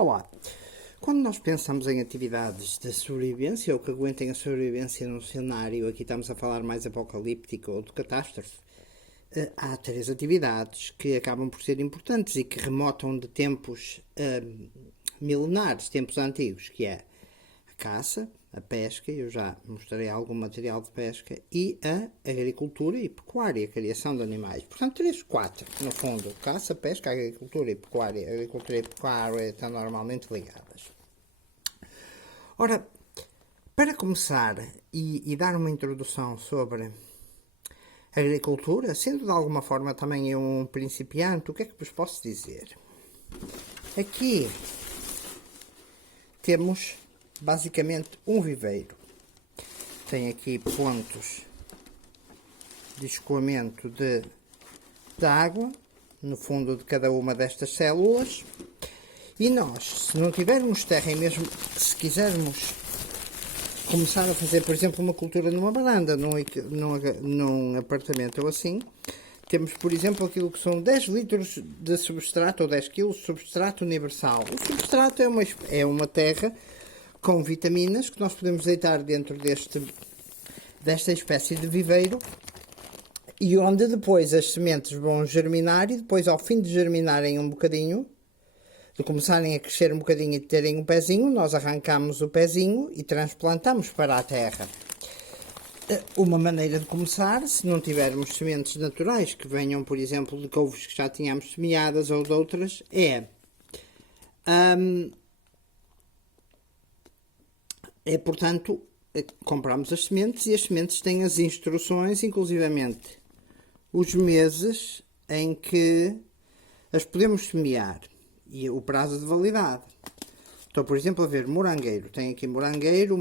Olá! Quando nós pensamos em atividades de sobrevivência ou que aguentem a sobrevivência num cenário, aqui estamos a falar mais apocalíptico ou de catástrofe, há três atividades que acabam por ser importantes e que remotam de tempos milenares, tempos antigos, que é a caça, a pesca, eu já mostrei algum material de pesca, e a agricultura e pecuária, a criação de animais. Portanto, três, quatro, no fundo. Caça, pesca, agricultura e pecuária. A agricultura e pecuária estão normalmente ligadas. Ora, para começar e dar uma introdução sobre a agricultura, sendo de alguma forma também eu um principiante, o que é que vos posso dizer? Aqui temos basicamente um viveiro. Tem aqui pontos de escoamento de água no fundo de cada uma destas células. E nós, se não tivermos terra, e mesmo se quisermos começar a fazer, por exemplo, uma cultura numa varanda, num apartamento ou assim, temos, por exemplo, aquilo que são 10 litros de substrato ou 10 kg de substrato universal. O substrato é uma terra com vitaminas que nós podemos deitar dentro desta espécie de viveiro e onde depois as sementes vão germinar e depois, ao fim de germinarem um bocadinho, de começarem a crescer um bocadinho e de terem um pezinho, nós arrancamos o pezinho e transplantamos para a terra. Uma maneira de começar, se não tivermos sementes naturais que venham, por exemplo, de couves que já tínhamos semeadas ou de outras, portanto, compramos as sementes e as sementes têm as instruções, inclusivamente os meses em que as podemos semear e o prazo de validade. Estou, por exemplo, a ver morangueiro. Tem aqui morangueiro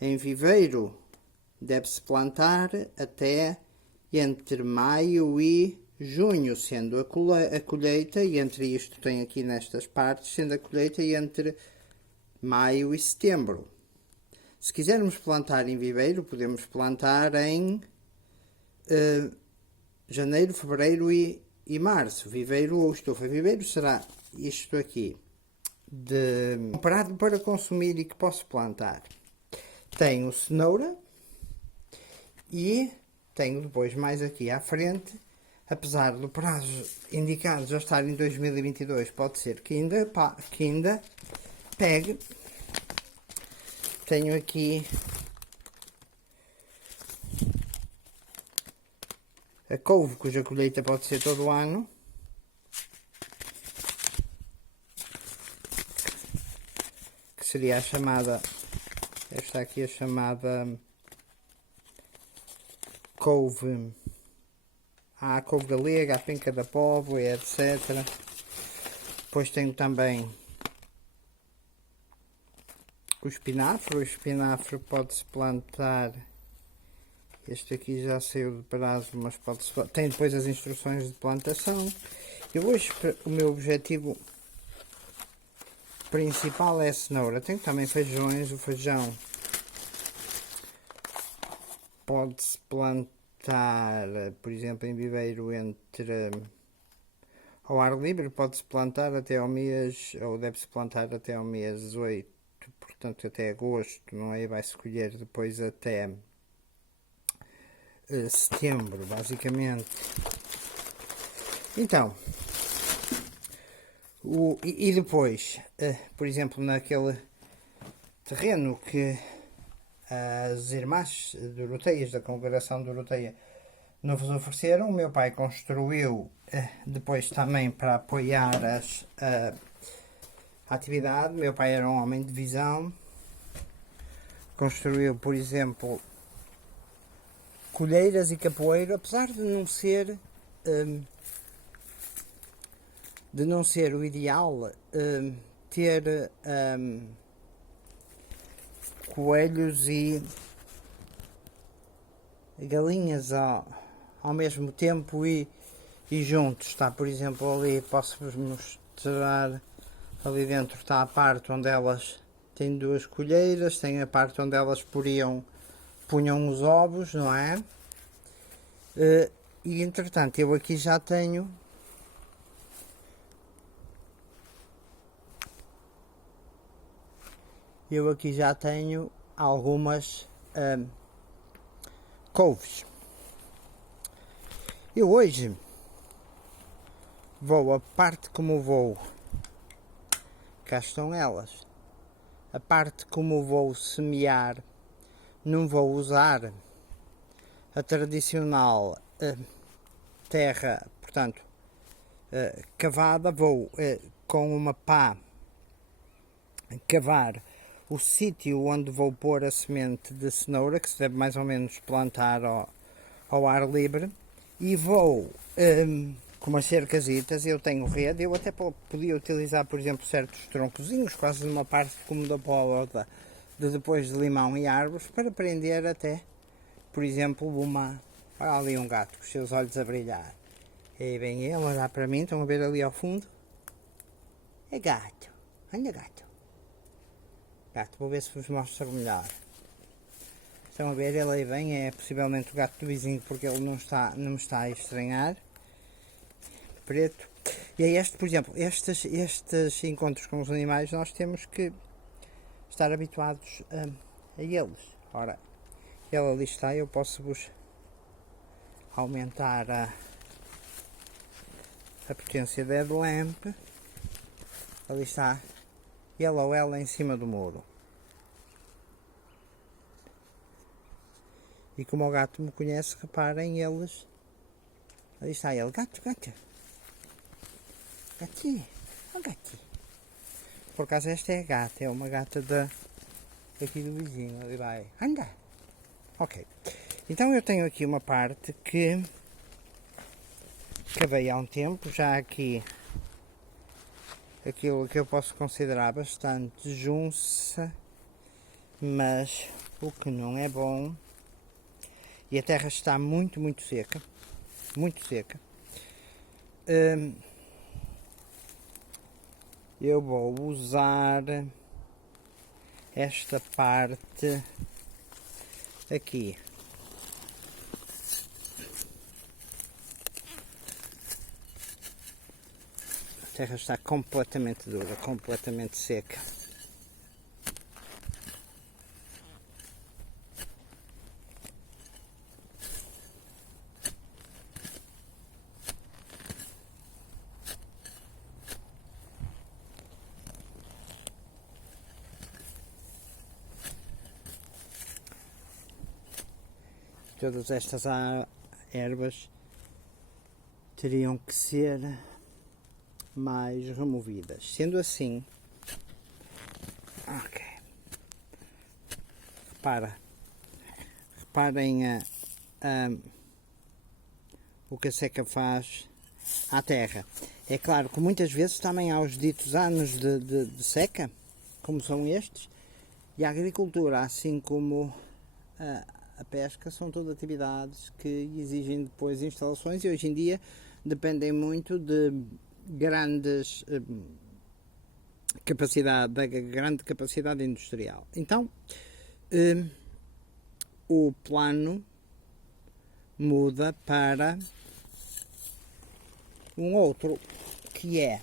em viveiro deve-se plantar até entre maio e junho, sendo a colheita, e entre isto tem aqui nestas partes, sendo a colheita entre maio e setembro. Se quisermos plantar em viveiro, podemos plantar em janeiro, fevereiro e março. Viveiro ou estufa. Viveiro será isto aqui, comprado para consumir e que posso plantar. Tenho cenoura e tenho depois mais aqui à frente, apesar do prazo indicado já estar em 2022, pode ser que ainda pegue. Tenho aqui a couve, cuja colheita pode ser todo o ano. Que seria a chamada, esta aqui a chamada couve, a couve galega, a penca da póvoa, etc. Depois tenho também o espinafre pode-se plantar. Este aqui já saiu de prazo, mas pode-se... Tem depois as instruções de plantação. E hoje o meu objetivo principal é a cenoura. Tenho também feijões. O feijão pode-se plantar, por exemplo, em viveiro ao ar livre. Pode-se plantar até ao mês, ou deve-se plantar até ao mês 8, portanto até agosto, não é? Vai-se colher depois até setembro, basicamente. Então, e depois, por exemplo, naquele terreno que as irmãs doroteias da congregação doroteia nos ofereceram, o meu pai construiu depois também para apoiar a atividade. Meu pai era um homem de visão, construiu, por exemplo, colheiras e capoeiro, apesar de não ser o ideal ter coelhos e galinhas ao mesmo tempo e juntos. Está, por exemplo, ali, posso-vos mostrar, ali dentro está a parte onde elas têm duas colheiras, tem a parte onde elas punham os ovos, não é? E entretanto eu aqui já tenho eu aqui já tenho algumas couves. Eu hoje vou, a parte como vou, cá estão elas, a parte como vou semear, não vou usar a tradicional terra, portanto, cavada, vou com uma pá cavar o sítio onde vou pôr a semente de cenoura, que se deve mais ou menos plantar ao ar livre, e vou com umas cercasitas. Eu tenho rede, eu até podia utilizar, por exemplo, certos troncozinhos, quase numa parte como da bola de depois de limão e árvores, para prender até, por exemplo, uma... Olha ali um gato com os seus olhos a brilhar. E vem ele a olhar para mim, estão a ver ali ao fundo? É gato, olha gato. Gato, vou ver se vos mostro melhor. Estão a ver, ele aí vem, é possivelmente o gato do vizinho, porque ele não me está a estranhar. Preto. E é este, por exemplo, estes encontros com os animais, nós temos que estar habituados a eles. Ora, ele ali está, eu posso vos aumentar a potência da headlamp. Ali está ele ou ela em cima do muro. E como o gato me conhece, reparem, eles... Ali está ele. Gato, gato. Gatinho. Oh, gatinho. Por acaso esta é a gata. É uma gata daqui do vizinho. Ali vai. Anda. Ok. Então eu tenho aqui uma parte que cavei há um tempo. Já aqui aquilo que eu posso considerar bastante junça. Mas o que não é bom... E a terra está muito, muito seca. Muito seca. Eu vou usar esta parte aqui. A terra está completamente dura, completamente seca. Todas estas ervas teriam que ser mais removidas. Sendo assim, ok. Reparem o que a seca faz à terra. É claro que muitas vezes também há os ditos anos de seca, como são estes, e a agricultura, assim como a pesca, são todas atividades que exigem depois instalações e hoje em dia dependem muito de grandes grande capacidade industrial. Então, o plano muda para um outro, que é,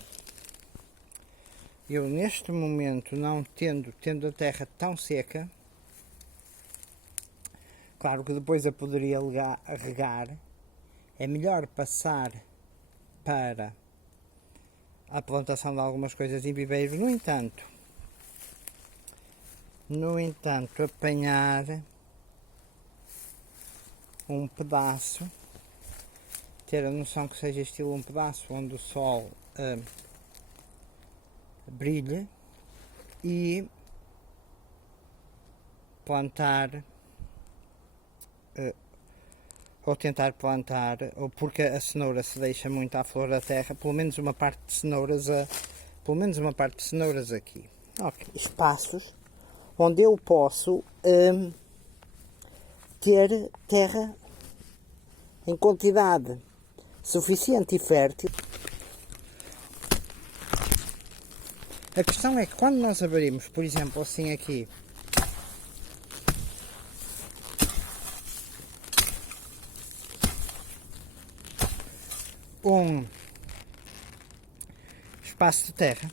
eu neste momento não tendo a terra tão seca, claro que depois a poderia regar, é melhor passar para a plantação de algumas coisas em viveiro. No entanto, apanhar um pedaço, ter a noção que seja estilo um pedaço onde o sol brilhe, e plantar ou tentar plantar, ou porque a cenoura se deixa muito à flor da terra, pelo menos uma parte de cenouras aqui. Ok, espaços onde eu posso ter terra em quantidade suficiente e fértil. A questão é que quando nós abrimos, por exemplo, assim aqui, um espaço de terra,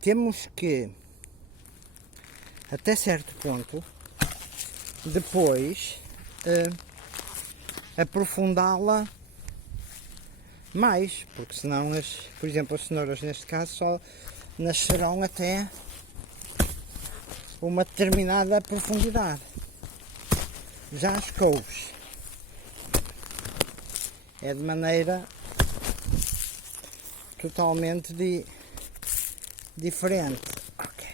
temos que até certo ponto, depois aprofundá-la mais, porque senão, por exemplo, as cenouras neste caso só nascerão até uma determinada profundidade. Já as couves é de maneira totalmente diferente. Ok.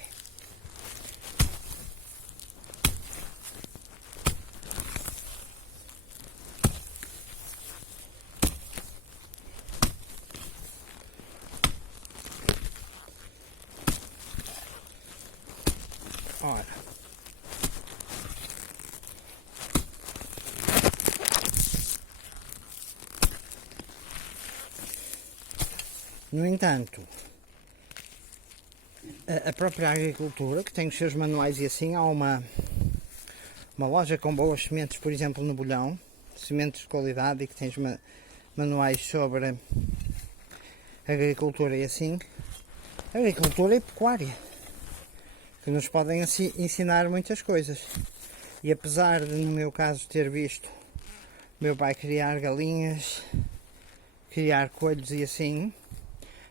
Ora, no entanto, a própria agricultura, que tem os seus manuais e assim, há uma loja com boas sementes, por exemplo, no Bolhão, sementes de qualidade e que tens manuais sobre agricultura e assim, agricultura e pecuária, que nos podem ensinar muitas coisas. E apesar de, no meu caso, ter visto meu pai criar galinhas, criar coelhos e assim,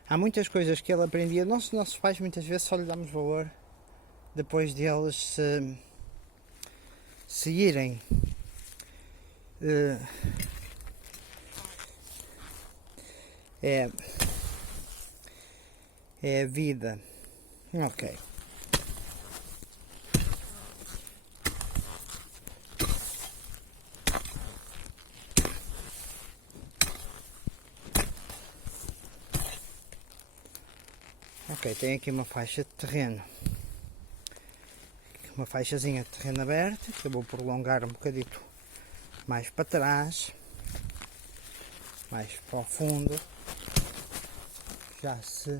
há muitas coisas que ele aprendia. Nossos pais muitas vezes só lhe damos valor depois de eles se irem. É a vida. Ok. Ok, tem aqui uma faixa de terreno. Uma faixazinha de terreno aberto, que eu vou prolongar um bocadito mais para trás, mais para o fundo. Já se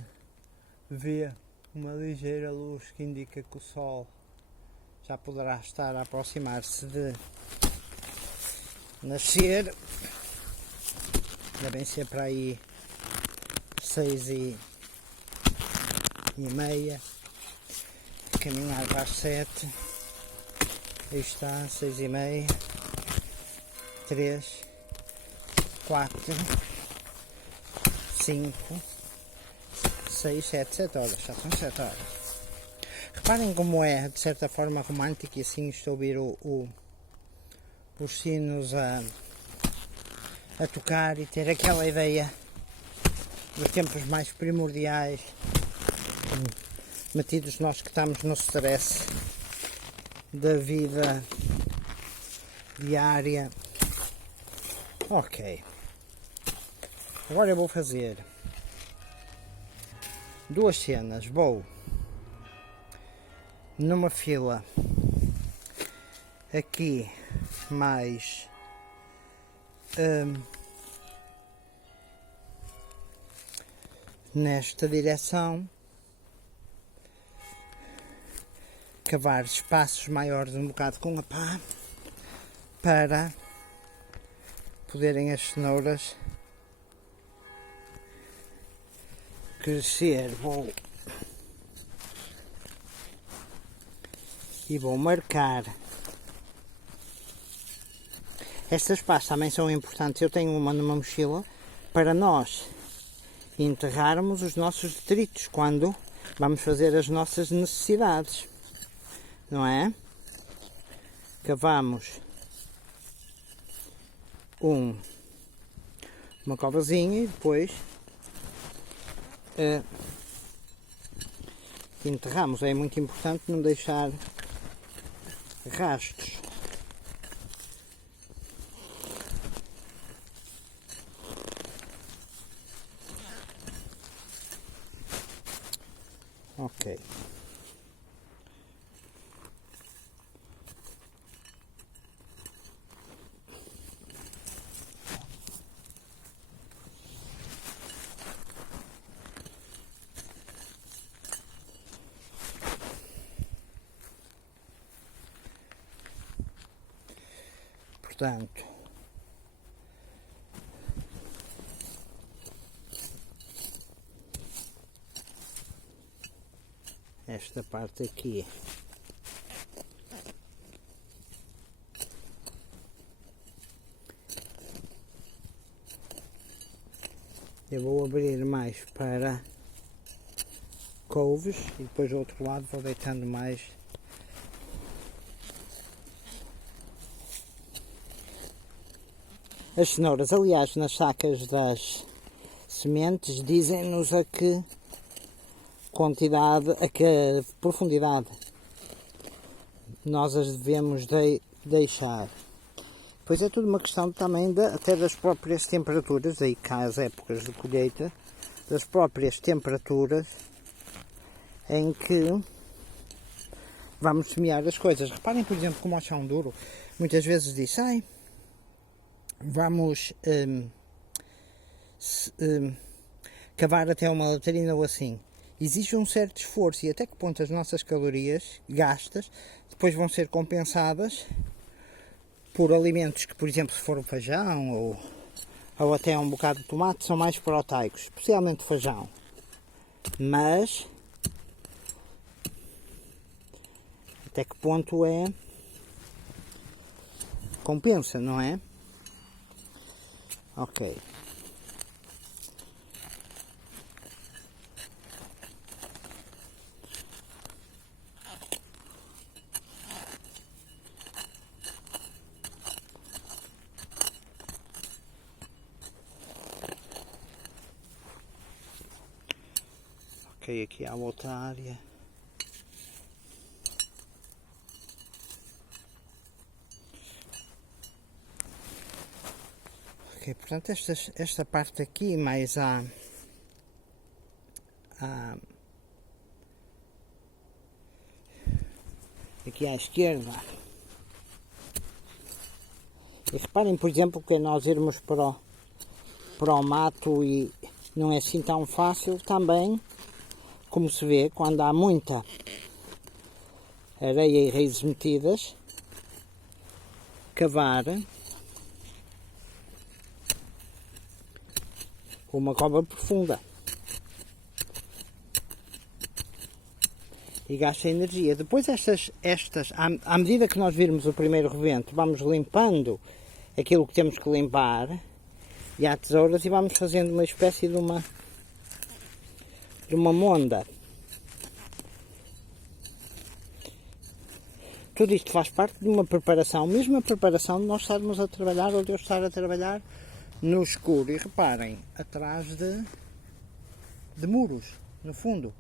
vê uma ligeira luz que indica que o sol já poderá estar a aproximar-se de nascer. Devem ser para aí 6h30, caminhar para as 7. Aí está, 6h30, 3, 4, 5, 6, 7 horas, já são 7 horas. Reparem como é de certa forma romântico, e assim estou a ouvir os sinos a tocar e ter aquela ideia dos tempos mais primordiais, metidos nós que estamos no stress da vida diária. Ok, agora eu vou fazer duas cenas. Vou numa fila aqui mais nesta direção, cavar espaços maiores um bocado com a pá para poderem as cenouras crescer. Vou marcar. Estas pás também são importantes. Eu tenho uma numa mochila para nós enterrarmos os nossos detritos quando vamos fazer as nossas necessidades, não é? Cavamos uma covazinha e depois enterramos. É muito importante não deixar rastros. Ok. Portanto, esta parte aqui Eu vou abrir mais para couves e depois do outro lado vou deitando mais as cenouras. Aliás, nas sacas das sementes dizem-nos a que quantidade, a que profundidade nós as devemos deixar. Pois é tudo uma questão também até das próprias temperaturas, aí cá as épocas de colheita, das próprias temperaturas em que vamos semear as coisas. Reparem, por exemplo, como ao chão duro, muitas vezes diz, vamos cavar até uma latrina ou assim. Existe um certo esforço e até que ponto as nossas calorias gastas depois vão ser compensadas por alimentos que, por exemplo, se for o feijão ou até um bocado de tomate, são mais proteicos, especialmente o feijão. Mas até que ponto compensa, não é? Ok. Ok, aqui há outra área. Ok, portanto esta parte aqui mais aqui à esquerda. E reparem, por exemplo, que nós irmos para o mato e não é assim tão fácil também, como se vê, quando há muita areia e raízes metidas, cavar uma cova profunda. E gasta energia. Depois à medida que nós virmos o primeiro rebento, vamos limpando aquilo que temos que limpar e há tesouras e vamos fazendo uma espécie de uma monda. Tudo isto faz parte de uma preparação, mesmo a preparação de nós estarmos a trabalhar ou de eu estar a trabalhar no escuro. E reparem, atrás de muros, no fundo.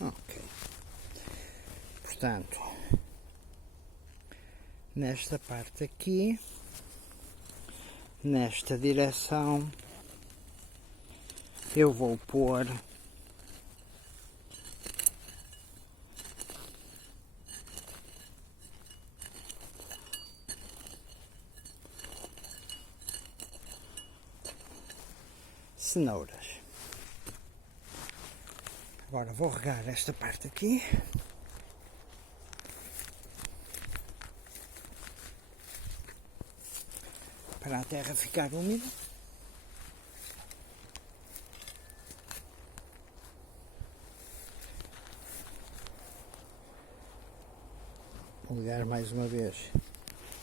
Ok. Portanto, nesta parte aqui, nesta direção, eu vou pôr cenouras. Agora vou regar esta parte aqui. Para a terra ficar úmida. Vou ligar mais uma vez